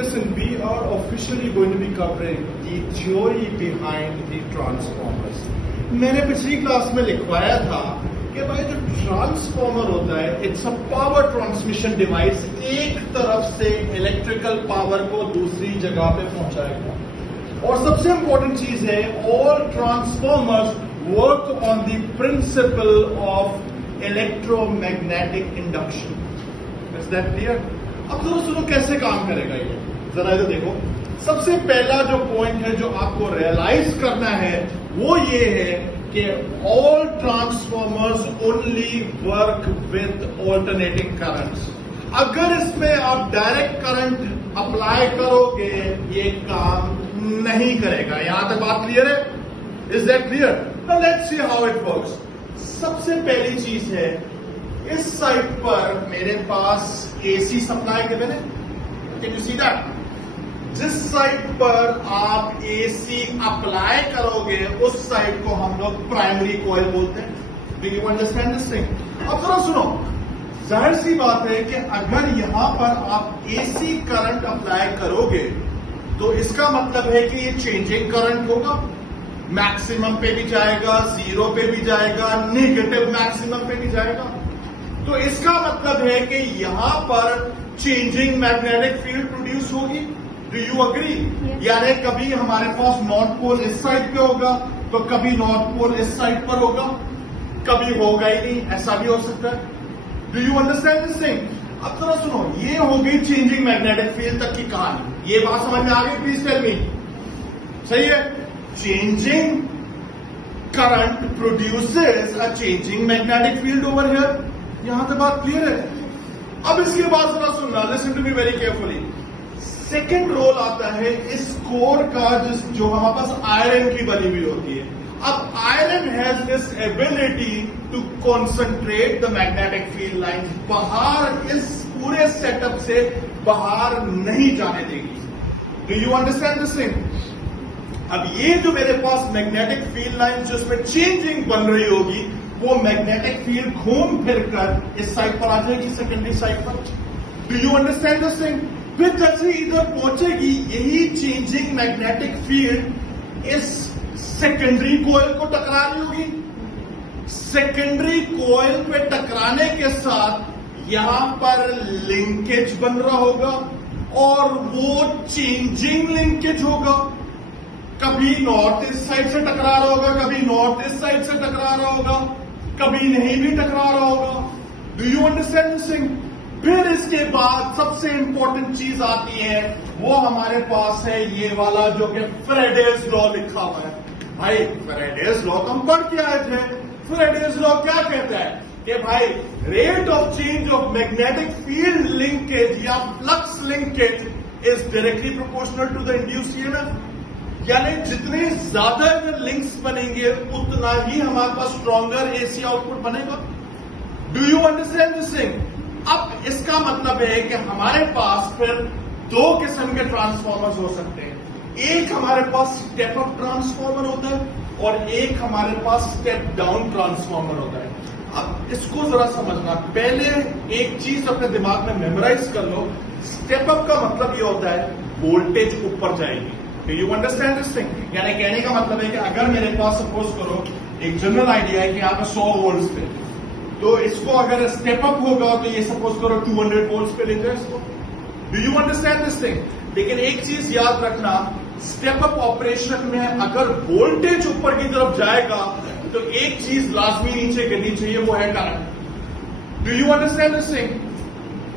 Listen, we are officially going to be covering the theory behind the transformers. मैंने पिछली class में लिखवाया था कि भाई जो ट्रांसफॉर्मर होता है it's a power transmission device, एक तरफ से इलेक्ट्रिकल पावर को दूसरी जगह पे पहुंचाएगा। और सबसे इंपॉर्टेंट चीज है, all transformers work on the principle of electromagnetic induction. Is that clear? अब जरा सुनो कैसे काम करेगा ये, जरा इधर देखो। सबसे पहला जो पॉइंट है जो आपको रियलाइज करना है वो ये है कि all transformers only work with alternating currents. अगर इसमें आप डायरेक्ट करंट अप्लाई करोगे ये काम नहीं करेगा। यहां तक बात क्लियर है? Is that clear? Now let's see how it works. सबसे पहली चीज है, इस साइड पर मेरे पास एसी सप्लाई गिवन है। Can you see that? जिस साइड पर आप एसी अप्लाई करोगे उस साइड को हम लोग प्राइमरी कॉइल बोलते हैं। Do you understand this thing? अब जरा सुनो, जाहिर सी बात है कि अगर यहां पर आप एसी करंट अप्लाई करोगे तो इसका मतलब है कि ये चेंजिंग करंट होगा, मैक्सिमम पे भी जाएगा, जीरो पे भी जाएगा, नेगेटिव मैक्सिमम पे भी जाएगा। तो इसका मतलब है कि यहां पर चेंजिंग मैग्नेटिक फील्ड प्रोड्यूस होगी। Do you agree? यानी कभी हमारे पास नॉर्थ पोल इस साइड पे होगा तो कभी नॉर्थ पोल इस साइड पर होगा, कभी होगा ही नहीं, ऐसा भी हो सकता है। Do you understand this thing? अब जरा सुनो, ये हो गई चेंजिंग मैग्नेटिक फील्ड तक की कहानी। ये बात समझ में आ गई? Please tell me. सही है? Changing current produces a changing magnetic field over here. यहां तक बात क्लियर है? अब इसके बाद जरा सुनना, listen to me very carefully. Second role आता है इस कोर का, जो हमारे पास आयरन की बनी हुई होती है। अब iron has this ability to concentrate the magnetic field lines. बाहर इस पूरे सेटअप से बाहर नहीं जाने देगी। Do you understand this thing? अब ये जो मेरे पास मैग्नेटिक फील्ड लाइन जिसमें चेंजिंग बन रही होगी वो मैग्नेटिक फील्ड घूम फिर कर इस साइड पर आ जाएगी, सेकेंडरी साइड पर। Do you understand this thing? फिर जैसे इधर पहुंचेगी यही चेंजिंग मैग्नेटिक फील्ड इस सेकेंडरी कॉइल को टकरा रही होगी। सेकेंडरी कॉइल पे टकराने के साथ यहां पर लिंकेज बन रहा होगा और वो चेंजिंग लिंकेज होगा। कभी नॉर्थ ईस्ट साइड से टकरा रहा होगा, कभी नॉर्थ ईस्ट साइड से टकरा रहा होगा, कभी नहीं भी टकरा रहा होगा। Do you understand this thing? फिर इसके बाद सबसे इंपॉर्टेंट चीज आती है, वो हमारे पास है ये वाला जो कि फैराडेज लॉ लिखा हुआ है। भाई फैराडेज लॉ तो हम पढ़ के आए थे। फैराडेज लॉ क्या कहता है कि भाई rate of change of magnetic field linkage या flux linkage is directly proportional to the induced EMF. यानी जितने ज्यादा लिंक्स बनेंगे उतना ही हमारे पास स्ट्रॉन्गर एसी आउटपुट बनेगा। Do you understand this thing? अब इसका मतलब है कि हमारे पास फिर दो किस्म के ट्रांसफॉर्मर्स हो सकते हैं। एक हमारे पास स्टेप अप ट्रांसफॉर्मर होता है और एक हमारे पास स्टेप डाउन ट्रांसफॉर्मर होता है। अब इसको जरा समझना, पहले एक चीज अपने दिमाग में मेमोराइज कर लो। स्टेप अप का मतलब ये होता है वोल्टेज ऊपर जाएगी। Do you understand this thing? यानी कहने का मतलब है कि अगर मेरे पास सपोज करो एक जनरल आइडिया है कि यहाँ पे 100 वोल्ट पे, तो इसको अगर स्टेप अप होगा तो ये सपोज करो 200 वोल्ट पे ले जाए इसको। Do you understand this thing? लेकिन एक चीज याद रखना, स्टेप अप ऑपरेशन में अगर वोल्टेज ऊपर की तरफ जाएगा तो एक चीज लाजमी नीचे गिरनी चाहिए, वो है current. Do you understand this thing?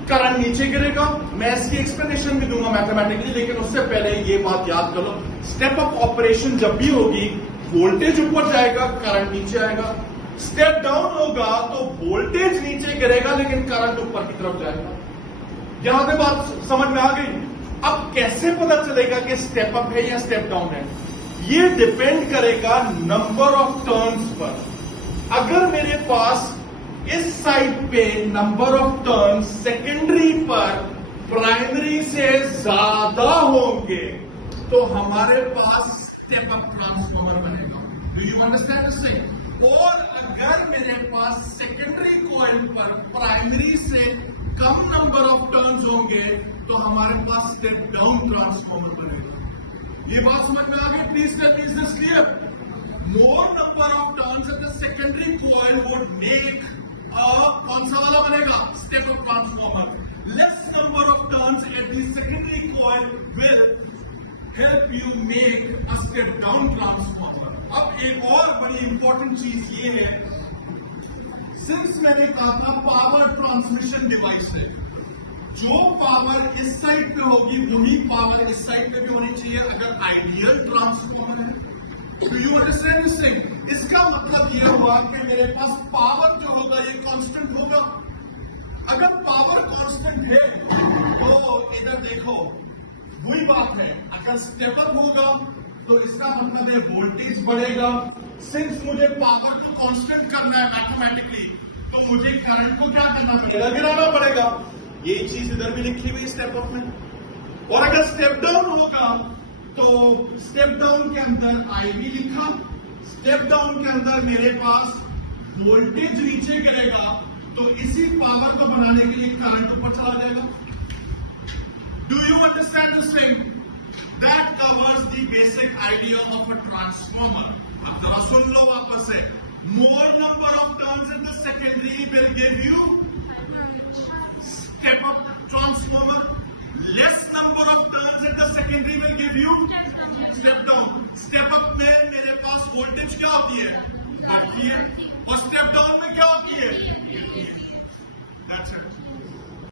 Current नीचे गिरेगा, मैं इसकी एक्सप्लेनेशन भी दूंगा मैथमेटिकली, लेकिन उससे पहले ये बात याद कर लो, स्टेप अप ऑपरेशन जब भी होगी वोल्टेज ऊपर जाएगा, करंट नीचे आएगा। स्टेप डाउन होगा तो वोल्टेज नीचे गिरेगा लेकिन करंट ऊपर की तरफ जाएगा। यहां पे बात समझ में आ गई? अब कैसे पता चलेगा कि स्टेप अप है या स्टेप डाउन है? ये डिपेंड करेगा नंबर ऑफ टर्न्स पर। अगर मेरे पास इस साइड पे नंबर ऑफ टर्न्स सेकेंडरी पर प्राइमरी से ज्यादा होंगे तो हमारे पास स्टेप अप ट्रांसफॉर्मर बनेगा। Do you understand this thing? और अगर मेरे पास सेकेंडरी कॉइल पर प्राइमरी से कम नंबर ऑफ टर्न्स होंगे तो हमारे पास स्टेप डाउन ट्रांसफॉर्मर बनेगा। ये बात समझ में आ गई? Please tell me, is this clear? More number of turns at the secondary coil would make कौन सा वाला बनेगा? Step up transformer. Less number of turns at the secondary coil will help you make a step down transformer. अब एक और बड़ी important चीज ये है, सिंस मैंने कहा था पावर ट्रांसमिशन डिवाइस है, जो पावर इस साइड पे होगी वही पावर इस साइड पे भी होनी चाहिए अगर आइडियल ट्रांसफॉर्मर है। Do you understand this thing? इसका मतलब ये हुआ कि मेरे पास पावर जो होगा ये कांस्टेंट होगा। अगर पावर कांस्टेंट है तो इधर देखो वही बात है, अगर स्टेप अप होगा तो इसका मतलब है वोल्टेज बढ़ेगा। सिंस मुझे पावर को कांस्टेंट करना है मैथमेटिकली, तो मुझे करंट को क्या करना पड़ेगा? गिराना पड़ेगा। यही चीज इधर भी लिखी हुई स्टेप अप में। और अगर स्टेप डाउन होगा तो स्टेप डाउन के अंदर आईवी लिखा, स्टेप डाउन के अंदर मेरे पास वोल्टेज नीचे गिरेगा, तो इसी पावर को बनाने के लिए करंट ऊपर चला जाएगा। Do you understand this thing? That covers the basic idea of a transformer. अब जरा सुन लो वापस से। More number of turns in the secondary will give you step up transformer. Less number of turns in the secondary will give you step down. Step up में मेरे पास voltage क्या होती है? बढ़ती है। और step down में क्या होती है? That's it.